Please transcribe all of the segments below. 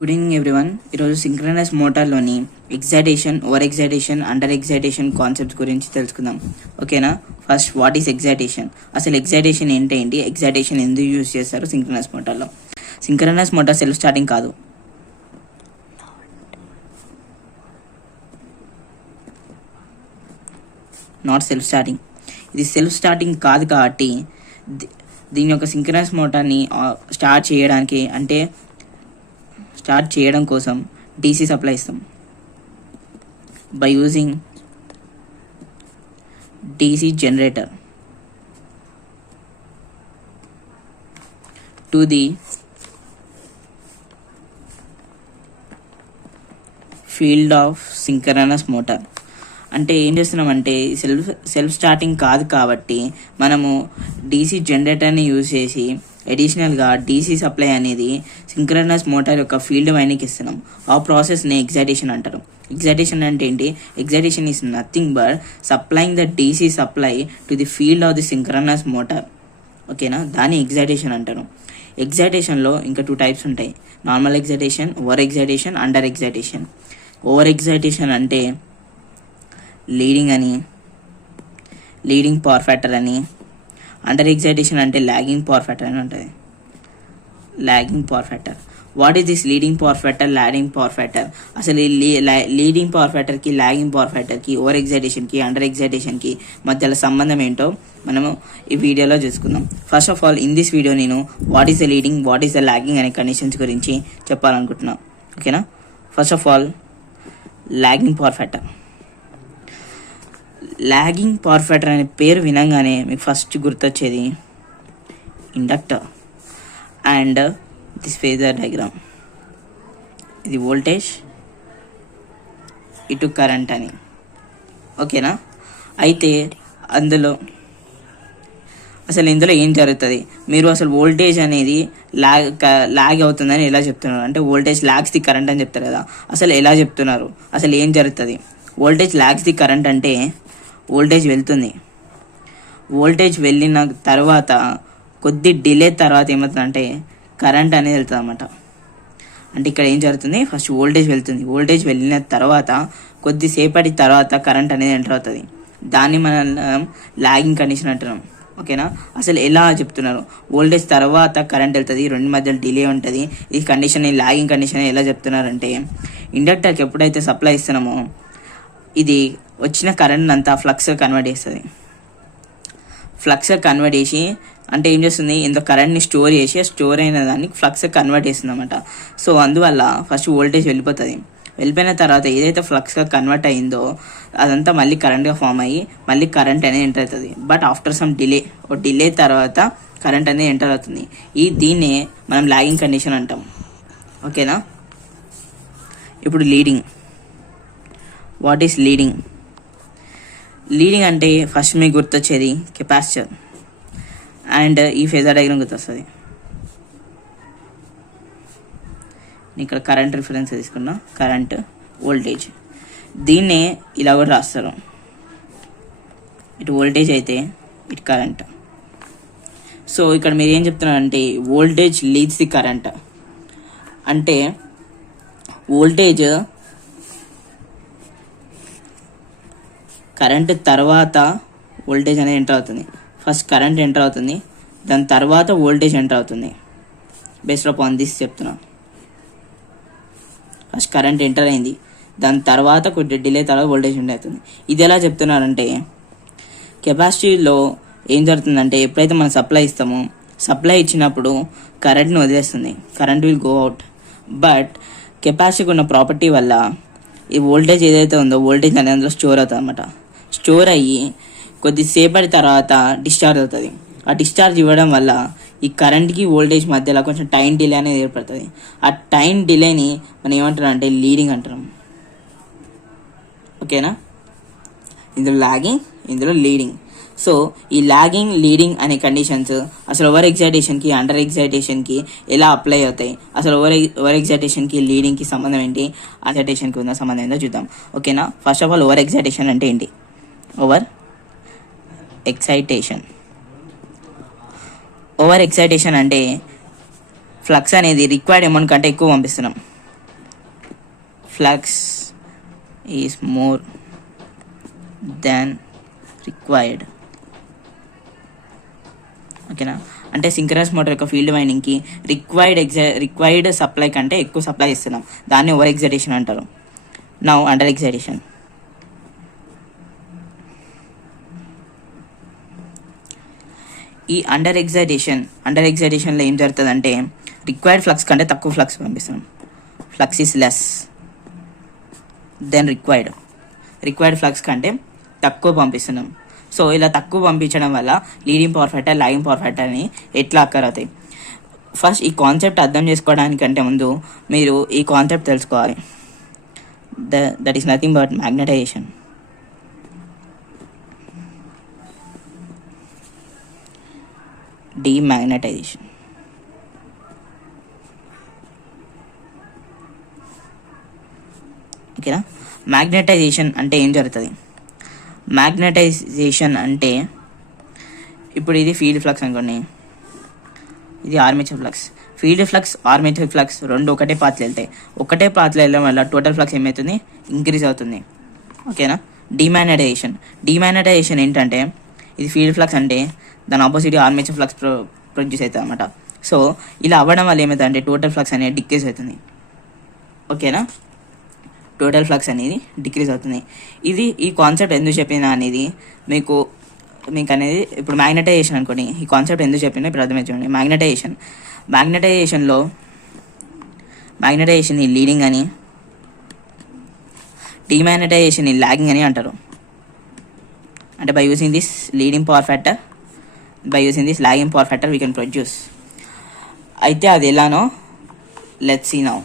Good evening everyone. ఈరోజు synchronous మోటార్లోని excitation, over excitation, under excitation concepts గురించి తెలుసుకుందాం. ఓకేనా? First, what is excitation? అసలు ఎగ్జైటేషన్ ఏంటి, ఎగ్జైటేషన్ ఎందుకు యూజ్ చేస్తారు సింక్రనస్ మోటార్లో? సింక్రనస్ మోటార్ సెల్ఫ్ స్టార్టింగ్ కాదు. Not self starting. ఇది సెల్ఫ్ స్టార్టింగ్ కాదు కాబట్టి దీని యొక్క సింక్రనస్ మోటార్ని స్టార్ట్ చేయడం కోసం డీసీ సప్లై ఇస్తాం. By using DC generator to the field of synchronous motor. అంటే ఏం చేస్తున్నామంటే సెల్ఫ్ స్టార్టింగ్ కాదు కాబట్టి మనము డీసీ జనరేటర్ని యూజ్ చేసి అడిషనల్గా డీసీ సప్లై అనేది సింక్రనస్ మోటార్ యొక్క ఫీల్డ్ వైండింగ్కి ఇస్తున్నాం. ఆ ప్రాసెస్ని ఎగ్జైటేషన్ అంటారు. ఎగ్జైటేషన్ అంటే ఏంటి? Excitation is nothing but supplying the DC supply to the field of the synchronous motor. ఓకేనా? దాన్ని ఎగ్జైటేషన్ అంటారు. ఎగ్జైటేషన్లో ఇంకా 2 టైప్స్ ఉంటాయి: normal excitation, over excitation, under excitation. Over excitation అంటే లీడింగ్ పవర్ ఫ్యాక్టర్ అని, అండర్ ఎగ్జైటేషన్ అంటే లాగింగ్ పవర్ ఫ్యాక్టర్ అని ఉంటుంది. Logging power factor. What is this leading power factor, lagging power factor? అసలు ఈ లీడింగ్ పవర్ ఫ్యాక్టర్కి, lagging power ఫ్యాక్టర్కి, over ఎగ్జైటేషన్కి, అండర్ ఎగ్జైటేషన్కి మధ్యలో సంబంధం ఏంటో మనము ఈ వీడియోలో చూసుకుందాం. First of all, in this video నేను what is the leading, what is the lagging అనే కండిషన్స్ గురించి చెప్పాలనుకుంటున్నాను. ఓకేనా? First of all, lagging power factor. Lagging power factor అనే పేరు వినంగానే మీకు ఫస్ట్ గుర్తొచ్చేది inductor and this phasor diagram. ఇది వోల్టేజ్, ఇటు కరెంట్ అని. ఓకేనా? అయితే ఇందులో ఏం జరుగుతుంది? మీరు అసలు వోల్టేజ్ అనేది లాగ్ అవుతుందని ఎలా చెప్తున్నారు? అంటే వోల్టేజ్ లాగ్స్ ది కరెంట్ అని చెప్తారు కదా, అసలు ఎలా చెప్తున్నారు? అసలు ఏం జరుగుతుంది? వోల్టేజ్ లాగ్స్ ది కరెంట్ అంటే వోల్టేజ్ వెళ్తుంది. వోల్టేజ్ వెళ్ళిన తర్వాత కొద్ది డిలే తర్వాత ఏమవుతుందంటే కరెంట్ అనేది వెళ్తుంది అన్నమాట. అంటే ఇక్కడ ఏం జరుగుతుంది? ఫస్ట్ వోల్టేజ్ వెళ్తుంది. వోల్టేజ్ వెళ్ళిన తర్వాత కొద్దిసేపటి తర్వాత కరెంట్ అనేది ఎంటర్ అవుతుంది. దాన్ని మనం లాగింగ్ కండిషన్ అంటున్నాం. ఓకేనా? అసలు ఎలా చెప్తున్నారు? వోల్టేజ్ తర్వాత కరెంట్ వెళ్తుంది, రెండు మధ్యలో డిలే ఉంటుంది. ఈ కండిషన్, ఈ లాగింగ్ కండిషన్ ఎలా చెప్తున్నారంటే, ఇండక్టర్కి ఎప్పుడైతే సప్లై ఇస్తున్నామో ఇది వచ్చిన కరెంట్ అంతా ఫ్లక్స్గా కన్వర్ట్ చేస్తుంది. ఫ్లక్స్గా కన్వర్ట్ చేసి అంటే ఏం చేస్తుంది? ఇంత కరెంట్ని స్టోర్ చేసి స్టోర్ అయిన దాన్ని ఫ్లక్స్గా కన్వర్ట్ చేస్తుంది అన్నమాట. సో అందువల్ల ఫస్ట్ వోల్టేజ్ వెళ్ళిపోతుంది. వెళ్ళిపోయిన తర్వాత ఏదైతే ఫ్లక్స్గా కన్వర్ట్ అయిందో అదంతా మళ్ళీ కరెంట్గా ఫామ్ అయ్యి మళ్ళీ కరెంట్ అనేది ఎంటర్ అవుతుంది. బట్ ఆఫ్టర్ సమ్ డిలే తర్వాత కరెంట్ అనేది ఎంటర్ అవుతుంది. దీన్నే మనం లాగింగ్ కండిషన్ అంటాం. ఓకేనా? ఇప్పుడు leading. What is leading? Leading అంటే ఫస్ట్ మీకు గుర్తొచ్చేది కెపాసిటర్ అండ్ ఈ ఫేజర్ డయాగ్రామ్ గుర్తొస్తుంది. ఇక్కడ కరెంట్ రిఫరెన్స్ తీసుకున్నా, కరెంట్, వోల్టేజ్. దీన్నే ఇలా కూడా రాస్తారు. ఇటు వోల్టేజ్ అయితే ఇటు కరెంట్. సో ఇక్కడ మీరు ఏం చెప్తున్నారంటే వోల్టేజ్ లీడ్స్ ది కరెంట్. అంటే వోల్టేజ్ కరెంట్ తర్వాత వోల్టేజ్ అనేది ఎంటర్ అవుతుంది. ఫస్ట్ కరెంట్ ఎంటర్ అవుతుంది, దాని తర్వాత వోల్టేజ్ ఎంటర్ అవుతుంది. బేస్డ్ అపాన్ దిస్ చెప్తున్నా. ఫస్ట్ కరెంట్ ఎంటర్ అయింది, దాని తర్వాత కొద్ది డిలే తర్వాత వోల్టేజ్ ఎంటర్ అవుతుంది. ఇది ఎలా చెప్తున్నారంటే, కెపాసిటీలో ఏం జరుగుతుందంటే ఎప్పుడైతే మనం సప్లై ఇస్తామో సప్లై ఇచ్చినప్పుడు కరెంట్ని వదిలేస్తుంది, current will go out. But కెపాసిటీకి ఉన్న ప్రాపర్టీ వల్ల ఈ వోల్టేజ్ ఏదైతే ఉందో వోల్టేజ్ అనేది అందులో స్టోర్ అవుతుంది అన్నమాట. స్టోర్ అయ్యి కొద్దిసేపటి తర్వాత డిశ్చార్జ్ అవుతుంది. ఆ డిశ్చార్జ్ ఇవ్వడం వల్ల ఈ కరెంట్కి వోల్టేజ్ మధ్యలో కొంచెం టైం డిలే అనేది ఏర్పడుతుంది. ఆ టైం డిలేని మనం ఏమంటున్నాం అంటే లీడింగ్ అంటున్నాం. ఓకేనా? ఇందులో లాగింగ్, ఇందులో లీడింగ్. సో ఈ లాగింగ్, లీడింగ్ అనే కండిషన్స్ అసలు ఓవర్ ఎగ్జైటేషన్కి, అండర్ ఎగ్జైటేషన్కి ఎలా అప్లై అవుతాయి? అసలు ఓవర్ ఎగ్జైటేషన్కి, లీడింగ్కి సంబంధం ఏంటి, ఎగ్జైటేషన్కి ఉన్న సంబంధం ఏంటో చూద్దాం. ఓకేనా? First of all, over excitation అంటే ఏంటి? ఓవర్ ఎక్సైటేషన్ అంటే ఫ్లక్స్ అనేది రిక్వైర్డ్ అమౌంట్ కంటే ఎక్కువ పంపిస్తున్నాం. Flux is more than required. ఓకేనా, అంటే సింక్రనస్ మోటార్ యొక్క ఫీల్డ్ వైండింగ్కి రిక్వైర్డ్ సప్లై కంటే ఎక్కువ సప్లై ఇస్తున్నాం, దాన్ని ఓవర్ ఎగ్జైటేషన్ అంటారు. Now under excitation. ఈ అండర్ ఎగ్జైటేషన్లో ఏం జరుగుతుందంటే రిక్వైర్డ్ ఫ్లక్స్ కంటే తక్కువ ఫ్లక్స్ పంపిస్తున్నాం. Flux is less than required flux కంటే తక్కువ పంపిస్తున్నాం. సో ఇలా తక్కువ పంపించడం వల్ల leading power factor, lagging power factor అని ఎట్లా అక్కర్ అవుతాయి. ఫస్ట్ ఈ కాన్సెప్ట్ అర్థం చేసుకోవడానికంటే ముందు మీరు ఈ కాన్సెప్ట్ తెలుసుకోవాలి. That is nothing but magnetization. Demagnetization. ఓకేనా, మ్యాగ్నటైజేషన్ అంటే ఏం జరుగుతుంది? మ్యాగ్నటైజేషన్ అంటే ఇప్పుడు ఇది ఫీల్డ్ ఫ్లక్స్ అనుకోండి, ఇది armature flux. Field flux, armature flux రెండు ఒకటే పాత్రలు వెళ్తాయి. ఒకటే పాత్రలు వెళ్ళడం వల్ల టోటల్ ఫ్లక్స్ ఏమవుతుంది? ఇంక్రీజ్ అవుతుంది. ఓకేనా. డీమాగ్నటైజేషన్ ఏంటంటే ఇది ఫీల్డ్ ఫ్లక్స్ అంటే దాని ఆపోజిట్ ఆర్మేచర్ ఫ్లక్స్ ప్రొడ్యూస్ అవుతుంది అనమాట. సో ఇలా అవ్వడం వల్ల ఏమవుతుంది? టోటల్ ఫ్లక్స్ అనేది డిక్రీజ్ అవుతుంది. ఓకేనా, టోటల్ ఫ్లక్స్ అనేది డిక్రీజ్ అవుతుంది. ఈ కాన్సెప్ట్ ఎందుకు చెప్పినా అనేది మీకు అనేది ఇప్పుడు మ్యాగ్నటైజేషన్ అనుకోండి, ఈ కాన్సెప్ట్ ఎందుకు చెప్పినా ఇప్పుడు అర్థమే చూడండి. మ్యాగ్నటైజేషన్ ఈ లీడింగ్ అని, డీమాగ్నటైజేషన్ ఈ లాగింగ్ అని అంటారు. అంటే by using this leading power factor, by using this lagging power factor we can produce. అయితే అది ఎలానో లెట్స్ సీ నౌ.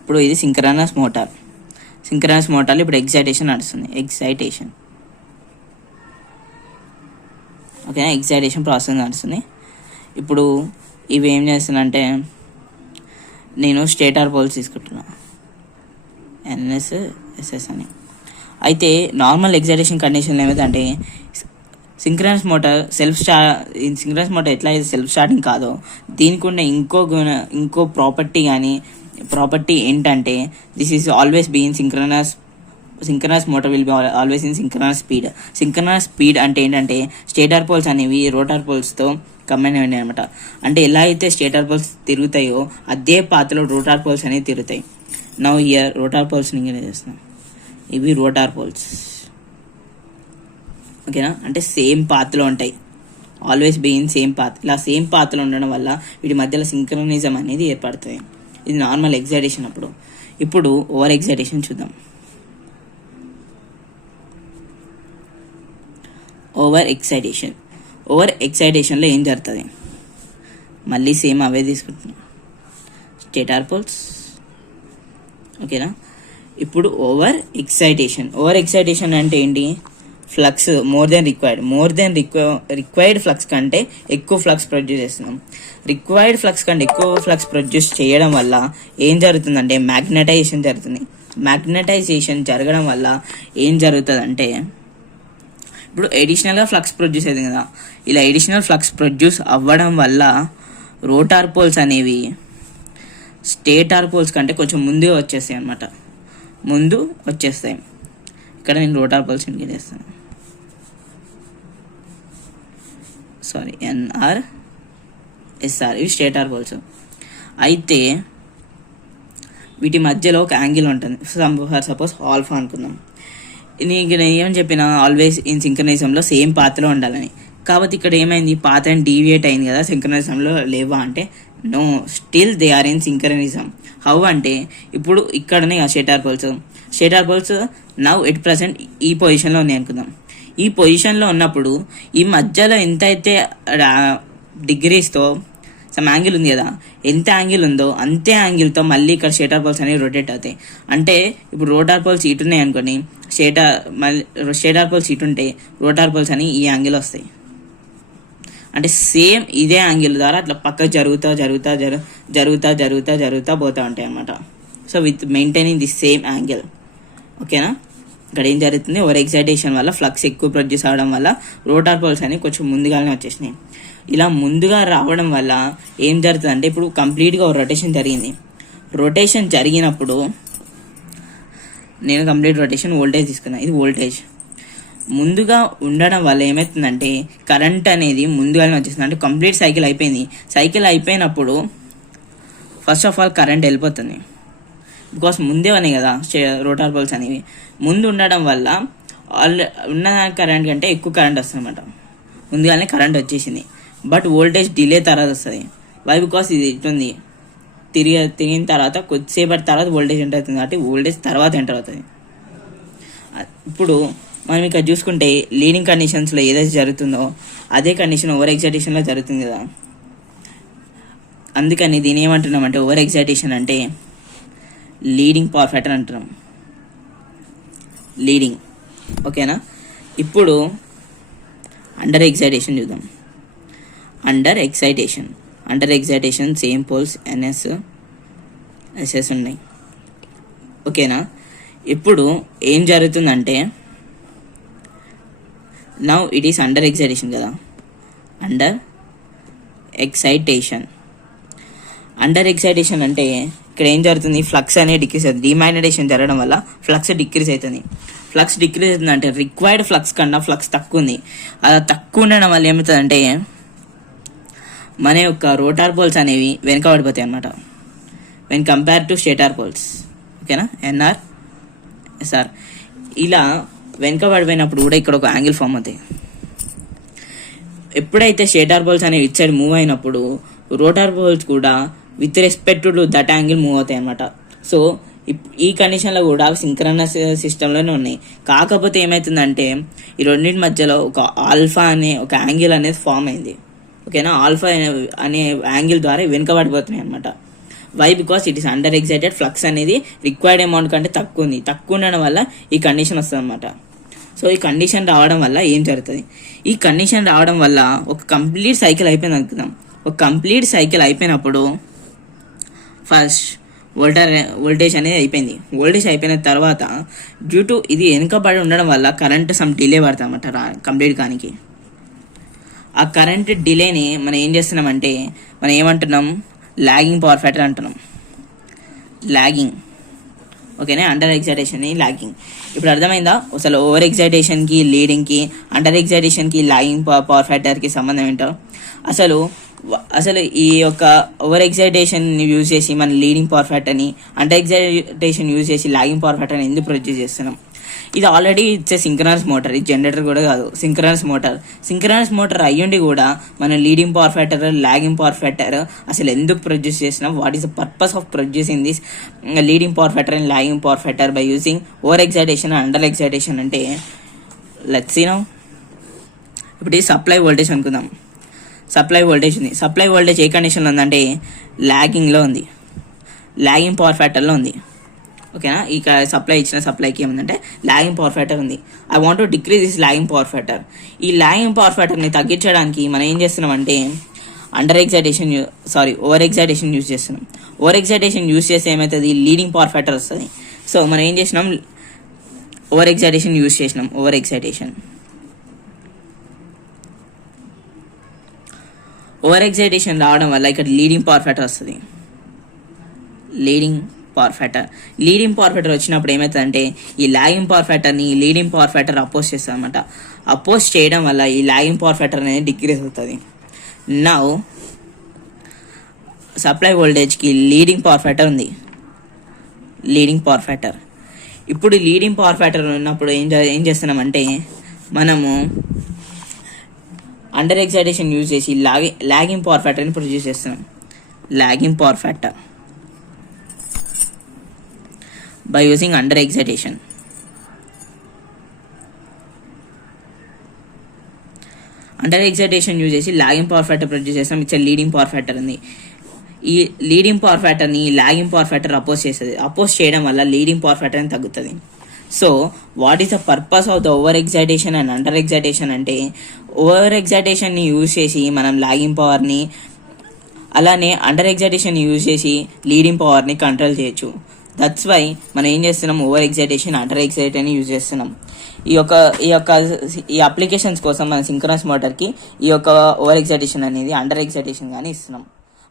ఇప్పుడు ఇది సింక్రనస్ మోటార్లో ఇప్పుడు ఎగ్జైటేషన్ నడుస్తుంది. ఓకేనా, ఎగ్జైటేషన్ ప్రాసెస్ నడుస్తుంది. ఇప్పుడు ఇవి ఏం చేస్తున్నానంటే నేను స్టేటర్ పోల్స్ తీసుకుంటున్నా, NS/SS అని. అయితే నార్మల్ ఎగ్జైటేషన్ కండిషన్లో ఏమైందంటే సింక్రనస్ మోటార్ ఎట్లా అయితే సెల్ఫ్ స్టార్టింగ్ కాదో దీనికి ఉన్న ఇంకో ప్రాపర్టీ ఏంటంటే this is always be in synchronous motor will be always in synchronous speed. అంటే ఏంటంటే స్టేటర్ పోల్స్ అనేవి రోటార్ పోల్స్తో కంబైన్ అయినాయి అనమాట. అంటే ఎలా అయితే స్టేటర్ పోల్స్ తిరుగుతాయో అదే పాత్రలో రోటార్ పోల్స్ అనేవి తిరుగుతాయి. నౌ హియర్ రోటార్ పోల్స్ నేను చేస్తున్నాం, ఇవి రోటార్ పోల్స్. ఓకేనా, అంటే సేమ్ పాత్రలో ఉంటాయి, always be in same path. ఇలా సేమ్ పాత్రలో ఉండడం వల్ల వీటి మధ్యలో సింక్రనిజం అనేది ఏర్పడుతుంది. ఇది నార్మల్ ఎగ్జైటేషన్ అప్పుడు. ఇప్పుడు ఓవర్ ఎగ్జైటేషన్ చూద్దాం. ఓవర్ ఎగ్జైటేషన్లో ఏం జరుగుతుంది? మళ్ళీ సేమ్ అవే తీసుకుంటున్నాం, స్టేటర్ పోల్స్. ఓకేనా, ఇప్పుడు ఓవర్ ఎగ్జైటేషన్ అంటే ఏంటి? Flux more than required flux కంటే ఎక్కువ ఫ్లక్స్ ప్రొడ్యూస్ చేస్తున్నాం. రిక్వైర్డ్ ఫ్లక్స్ కంటే ఎక్కువ ఫ్లక్స్ ప్రొడ్యూస్ చేయడం వల్ల ఏం జరుగుతుందంటే మ్యాగ్నటైజేషన్ జరుగుతుంది. మ్యాగ్నటైజేషన్ జరగడం వల్ల ఏం జరుగుతుందంటే ఇప్పుడు ఎడిషనల్గా ఫ్లక్స్ ప్రొడ్యూస్ అయింది కదా, ఇలా ఎడిషనల్ ఫ్లక్స్ ప్రొడ్యూస్ అవ్వడం వల్ల రోటార్ పోల్స్ అనేవి స్టేటర్ పోల్స్ కంటే కొంచెం ముందే వచ్చేస్తాయి అన్నమాట. ఇక్కడ నేను రోటార్ పోల్స్ ఇండికేట్ చేస్తాను. NR/SR ఇవి స్టేటర్ పోల్స్. అయితే వీటి మధ్యలో ఒక యాంగిల్ ఉంటుంది. సపోజ్ ఆల్ఫా అనుకుందాం. నేను ఏమని చెప్పినా ఆల్వేస్ ఇన్ సింక్రనిజంలో సేమ్ పాత్రలో ఉండాలని. కాబట్టి ఇక్కడ ఏమైంది? పాత్ అండ్ డీవియేట్ అయింది కదా, సింక్రనిజంలో లేవా అంటే no, still they are in synchronism. How అంటే ఇప్పుడు ఇక్కడనే stator poles now at present ఈ పొజిషన్లో ఉన్నాయి అనుకుందాం. ఈ పొజిషన్లో ఉన్నప్పుడు ఈ మధ్యలో ఎంత అయితే డిగ్రీస్తో సమ్ యాంగిల్ ఉంది కదా, ఎంత యాంగిల్ ఉందో అంతే యాంగిల్తో మళ్ళీ ఇక్కడ స్టేటర్ పోల్స్ అనేవి రొటేట్ అవుతాయి. అంటే ఇప్పుడు రోటార్ పోల్స్ ఇటు ఉన్నాయి అనుకోని, స్టేటర్ పోల్స్ ఇటు ఉంటే రోటార్ పోల్స్ అని ఈ యాంగిల్ వస్తాయి. అంటే సేమ్ ఇదే యాంగిల్ ద్వారా అట్లా పక్కకు జరుగుతా పోతూ ఉంటాయి అన్నమాట. So with maintaining the same angle. ఓకేనా, ఇక్కడ ఏం జరుగుతుంది? ఓవర్ ఎగ్జైటేషన్ వల్ల ఫ్లక్స్ ఎక్కువ ప్రొడ్యూస్ అవడం వల్ల రోటార్ పోల్స్ అనేవి కొంచెం ముందుగానే వచ్చేసినాయి. ఇలా ముందుగా రావడం వల్ల ఏం జరుగుతుంది అంటే ఇప్పుడు కంప్లీట్గా రొటేషన్ జరిగింది. రొటేషన్ జరిగినప్పుడు నేను కంప్లీట్ రొటేషన్ వోల్టేజ్ తీసుకున్నాను. ఇది వోల్టేజ్ ముందుగా ఉండడం వల్ల ఏమవుతుందంటే కరెంట్ అనేది ముందుగానే వచ్చేస్తుంది. అంటే కంప్లీట్ సైకిల్ అయిపోయింది. సైకిల్ అయిపోయినప్పుడు ఫస్ట్ ఆఫ్ ఆల్ కరెంట్ వెళ్ళిపోతుంది. బికాస్ ముందే ఉన్నాయి కదా రోటార్ పోల్స్ అనేవి. ముందు ఉండడం వల్ల ఉన్న కరెంట్ కంటే ఎక్కువ కరెంట్ వస్తుంది అనమాట. ముందుగానే కరెంట్ వచ్చేసింది. బట్ వోల్టేజ్ డిలే తర్వాత వస్తుంది. వై? బికాస్ ఇది ఇటుంది తిరిగిన తర్వాత కొద్దిసేపటి తర్వాత వోల్టేజ్ ఎంటర్ అవుతుంది. కాబట్టి వోల్టేజ్ తర్వాత ఎంటర్ అవుతుంది. ఇప్పుడు మనం ఇక్కడ చూసుకుంటే లీడింగ్ కండిషన్స్లో ఏదైతే జరుగుతుందో అదే కండిషన్ ఓవర్ ఎగ్జైటేషన్లో జరుగుతుంది కదా. అందుకని దీని ఏమంటున్నామంటే ఓవర్ ఎగ్జైటేషన్ అంటే లీడింగ్ పవర్ ఫ్యాక్టర్ అంటున్నాం. లీడింగ్, ఓకేనా. ఇప్పుడు అండర్ ఎగ్జైటేషన్ చూద్దాం. Under excitation same poles NS SS ఉన్నాయి, ఓకేనా. ఇప్పుడు ఏం జరుగుతుందంటే now it is under excitation కదా. అండర్ ఎగ్జైటేషన్ అంటే ఇక్కడ ఏం జరుగుతుంది, ఫ్లక్స్ అనేది డిక్రీజ్ అవుతుంది. డిమాగ్నటైజేషన్ జరగడం వల్ల ఫ్లక్స్ డిక్రీజ్ అవుతుంది. ఫ్లక్స్ డిక్రీజ్ అవుతుంది అంటే రిక్వైర్డ్ ఫ్లక్స్ కన్నా ఫ్లక్స్ తక్కువ ఉంది. అలా తక్కువ ఉండడం వల్ల ఏమవుతుందంటే మన యొక్క రోటార్ పోల్స్ అనేవి వెనకబడిపోతాయి అన్నమాట when compare to stator poles, ఓకేనా. ఎన్ఆర్ ఎస్ఆర్ ఇలా వెనకబడిపోయినప్పుడు కూడా ఇక్కడ ఒక యాంగిల్ ఫామ్ అవుతాయి. ఎప్పుడైతే స్టేటార్ పోల్స్ అనేవి ఇటు సైడ్ మూవ్ అయినప్పుడు రోటార్ పోల్స్ కూడా with respect to that angle move అవుతాయి అనమాట. సో ఈ కండిషన్లో కూడా సింక్రనస్ సిస్టంలోనే ఉన్నాయి. కాకపోతే ఏమవుతుందంటే ఈ రెండింటి మధ్యలో ఒక ఆల్ఫా అనే ఒక యాంగిల్ అనేది ఫామ్ అయింది, ఓకేనా. ఆల్ఫా అనే యాంగిల్ ద్వారా వెనుకబడిపోతున్నాయి అనమాట. Why? Because it is under excited. Flux అనేది రిక్వైర్డ్ అమౌంట్ కంటే తక్కువ ఉంది. తక్కువ ఉండడం వల్ల ఈ కండిషన్ వస్తుంది అనమాట. సో ఈ కండిషన్ రావడం వల్ల ఏం జరుగుతుంది, ఈ కండిషన్ రావడం వల్ల ఒక కంప్లీట్ సైకిల్ అయిపోయింది అనుకుందాం. ఒక కంప్లీట్ సైకిల్ అయిపోయినప్పుడు ఫస్ట్ వోల్టేజ్ అనేది అయిపోయింది. వోల్టేజ్ అయిపోయిన తర్వాత డ్యూ టు ఇది వెనుకబడి ఉండడం వల్ల కరెంట్ సమ్ డిలే పడుతుంది అన్నమాట కంప్లీట్ కానికి. ఆ కరెంట్ డిలేని మనం ఏం చేస్తున్నామంటే మనం ఏమంటున్నాం, లాగింగ్ పవర్ ఫ్యాక్టర్ అంటున్నాం. లాగింగ్, ఓకేనా. అండర్ ఎగ్జైటేషన్ని లాగింగ్. ఇప్పుడు అర్థమైందా అసలు ఓవర్ ఎగ్జైటేషన్కి, లీడింగ్కి, అండర్ ఎగ్జైటేషన్కి, లాగింగ్ పవర్ ఫ్యాక్టర్కి సంబంధం ఏంటో. అసలు ఈ యొక్క ఓవర్ ఎగ్జైటేషన్ యూజ్ చేసి మన లీడింగ్ పవర్ ఫ్యాక్టర్ని, అండర్ ఎగ్జైటేషన్ యూజ్ చేసి లాగింగ్ పవర్ ఫ్యాక్టర్ని ఎందుకు ప్రొడ్యూస్ చేస్తున్నాం. ఇది ఆల్రెడీ ఇట్స్ సింక్రనస్ మోటార్. ఇది జనరేటర్ కూడా కాదు, సింక్రనస్ మోటార్ అయ్యుండి కూడా మన leading power factor, lagging power factor అసలు ఎందుకు ప్రొడ్యూస్ చేసినాం, what is the purpose of producing this leading power factor and lagging power factor by using over excitation, under excitation అంటే లెట్స్ సీ నౌ. ఇప్పుడు ఈ supply voltage అనుకుందాం. Supply voltage ఉంది. Supply voltage ఏ కండిషన్లో ఉందంటే లాగింగ్లో ఉంది, లాగింగ్ పవర్ ఫ్యాక్టర్లో ఉంది, ఓకేనా. ఇక ఇచ్చిన సప్లైకి ఏముందంటే లాగింగ్ పవర్ ఫ్యాక్టర్ ఉంది. I want to decrease this lagging power factor. ఈ లాగింగ్ పవర్ ఫ్యాక్టర్ని తగ్గించడానికి మనం ఏం చేస్తున్నామంటే ఓవర్ ఎగ్జైటేషన్ యూజ్ చేస్తున్నాం. ఓవర్ ఎగ్జైటేషన్ యూజ్ చేస్తే ఏమవుతుంది, లీడింగ్ పవర్ ఫ్యాక్టర్ వస్తుంది. సో మనం ఏం చేసినాం, ఓవర్ ఎగ్జైటేషన్ యూజ్ చేసినాం. ఓవర్ ఎగ్జైటేషన్ రావడం వల్ల ఇక్కడ లీడింగ్ పవర్ ఫ్యాక్టర్ వస్తుంది. లీడింగ్ పవర్ ఫ్యాక్టర్ వచ్చినప్పుడు ఏమవుతుందంటే ఈ లాగింగ్ పవర్ ఫ్యాక్టర్ని లీడింగ్ పవర్ ఫ్యాక్టర్ అపోజ్ చేస్తుంది అనమాట. అపోజ్ చేయడం వల్ల ఈ లాగింగ్ పవర్ ఫ్యాక్టర్ అనేది డిక్రీజ్ అవుతుంది. నౌ సప్లై వోల్టేజ్కి లీడింగ్ పవర్ ఫ్యాక్టర్ ఉంది. ఇప్పుడు లీడింగ్ పవర్ ఫ్యాక్టర్ ఉన్నప్పుడు ఏం చేస్తున్నామంటే మనము అండర్ ఎగ్జైటేషన్ యూజ్ చేసి లాగింగ్ పవర్ ఫ్యాక్టర్ని ప్రొడ్యూస్ చేస్తున్నాం. Lagging power factor by using under excitation. Under excitation use చేసి లాగింగ్ పవర్ ఫ్యాక్టర్ ప్రొడ్యూస్ చేస్తాం. ఇచ్చే లీడింగ్ పవర్ ఫ్యాక్టర్ ఉంది. ఈ లీడింగ్ పవర్ ఫ్యాక్టర్ని లాగింగ్ పవర్ ఫ్యాక్టర్ అపోజ్ చేస్తుంది. అపోజ్ చేయడం వల్ల లీడింగ్ పవర్ ఫ్యాక్టర్ అని తగ్గుతుంది. So what is the purpose of the over excitation and under excitation అంటే ఓవర్ ఎగ్జైటేషన్ని యూజ్ చేసి మనం లాగింగ్ పవర్ని, అలానే అండర్ ఎగ్జైటేషన్ యూజ్ చేసి లీడింగ్ పవర్ని కంట్రోల్ చేయొచ్చు. దట్స్ వై మనం ఏం చేస్తున్నాం, ఓవర్ ఎక్సైటేషన్, అండర్ ఎక్సైట్ అని యూజ్ చేస్తున్నాం. ఈ యొక్క ఈ అప్లికేషన్స్ కోసం మన సింక్రనస్ మోటార్కి ఈ యొక్క ఓవర్ ఎక్సైటేషన్ అనేది అండర్ ఎక్సైటేషన్ కానీ ఇస్తున్నాం.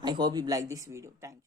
I hope you like this video. Thank you.